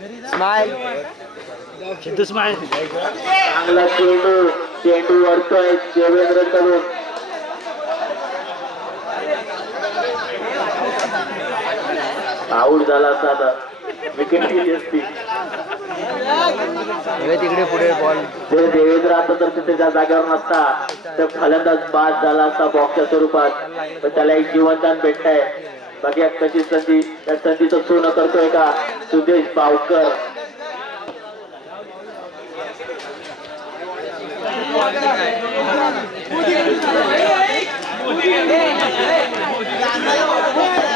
Smile Sidhu smile चांगला चेंडू वरतोय देवेंद्र कडून. आऊट झाला असता विकेट गेली असती. तिकडे पुढे बॉल जर देवेंद्र आता तर तिथे त्या जागेवर नसता तर फलंदाज बाद झाला असता बॉक्सच्या स्वरूपात. पण त्याला एक जीवनदान भेटतंय. बघूया कशी संधी, त्या संधीचं सोनं करतोय का सुदेश बावकर.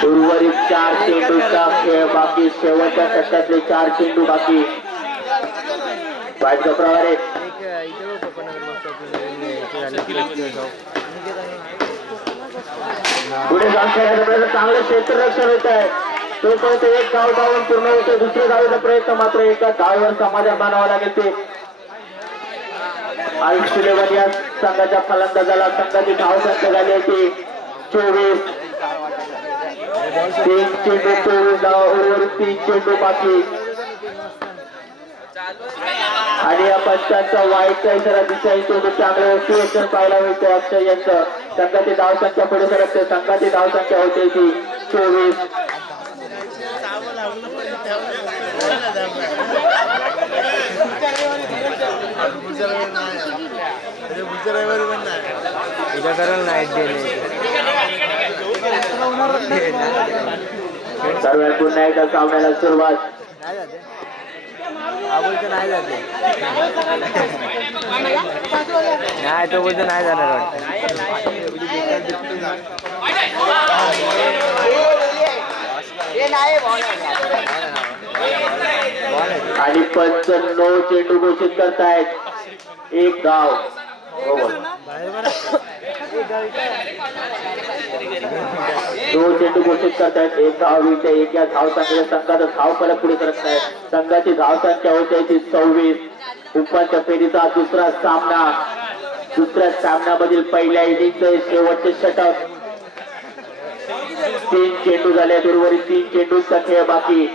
उर्वरित 4 चेंडूचा खेळ बाकी. शेवटच्या षटकातले 4 चेंडू बाकी. वाईटच्या प्रकारे पुढे जाऊन खेळण्याचा प्रयत्न. चांगलं क्षेत्ररक्षण होत आहे. तोपर्यंत एक धाव धावून पूर्ण होते. दुसऱ्या धावेचा प्रयत्न मात्र एका धावेवर समाधान मानावं लागेल. ते आयुष्य या संघाच्या फलंदाजाला संघाची धाव संख्या झाली होती 24. 3 चेंडू 24 धाव. उर्वरित 3 चेंडू बाकी. आणि या पंचांचा वाईटचा इशारा दिसाय. चेंडू चांगलं सिलेक्शन पाहायला मिळते. अक्षय यांचं संघाची धाव संख्या पुढे सरकते. संघाची धाव संख्या होते ती 24. सर्व पुन्हा एकदा सामन्याला सुरुवात. नाही जाते नाही तो बोलतो नाही जाणार आणि 95 चेंडू घोषित करतायत. 1 धाव. 2 चेंडू घोषित करतायत. 1 धाव विजय. 1 या धाव संख्येने संघाचा धाव फलक पुढे सरकत आहे. संघाची धाव संख्या होते ती 26. उपांत्य फेरीचा दुसरा सामना. दुसऱ्या सामन्यामधील पहिल्या इनिंगचे शेवटचे षटक. 3 चेंडू झाले. उर्वरित 3 चेंडूचा खेळ बाकी.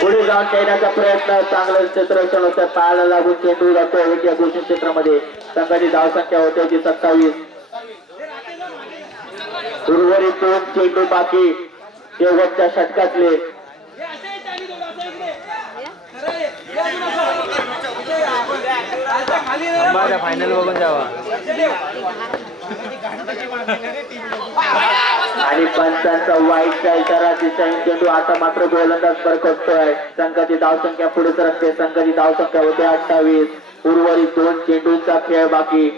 पुढे जाऊन खेळण्याचा प्रयत्न. चांगलं क्षेत्ररक्षण होतं. पायाला लागून चेंडू जातो या घोषित क्षेत्रामध्ये. संघाची धाव संख्या होते ती 27. उर्वरित 2 चेंडू बाकी. शेवटच्या षटकातले. फायनल बघून जावा. आणि पंचांचा वाईटचा इशारा दिसाय. चेंडू आता मात्र गोलंदाज बरकतोय. संघाची धाव संख्या पुढे सरकते. संघाची धाव संख्या होते 28. उर्वरित 2 चेंडूचा खेळ बाकी.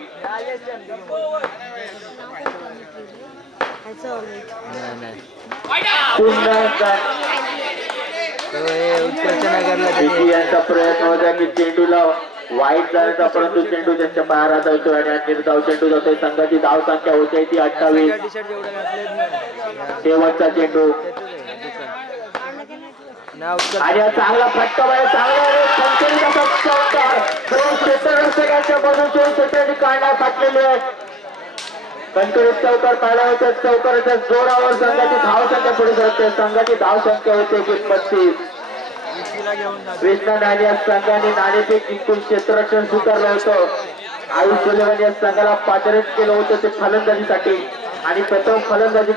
यांचा प्रयत्न होता की चेंडूला वाईट जाण्याचा, परंतु चेंडू त्यांच्या पायाला जातो आणि निर्धाव चेंडू जातोय. संघाची धाव संख्या होते ती 28. शेवटचा चेंडू आणि चांगला फटका क्षेत्ररक्षकांच्या मधून क्षेत्राची काढण्यात फाटलेली आहे. कंकरित चौकार पाहिला होता. चौकाराच्या जोरावर संघाची धाव संख्या पुढे सरकते. संघाची धाव संख्या होते 35. कृष्णा नाणे या संघाने नाणेफेक जिंकून क्षेत्ररक्षण स्वीकारलं होतं. आयुष्य या संघाला पाचारित केलं होतं ते फलंदाजीसाठी आणि प्रथम फलंदाजी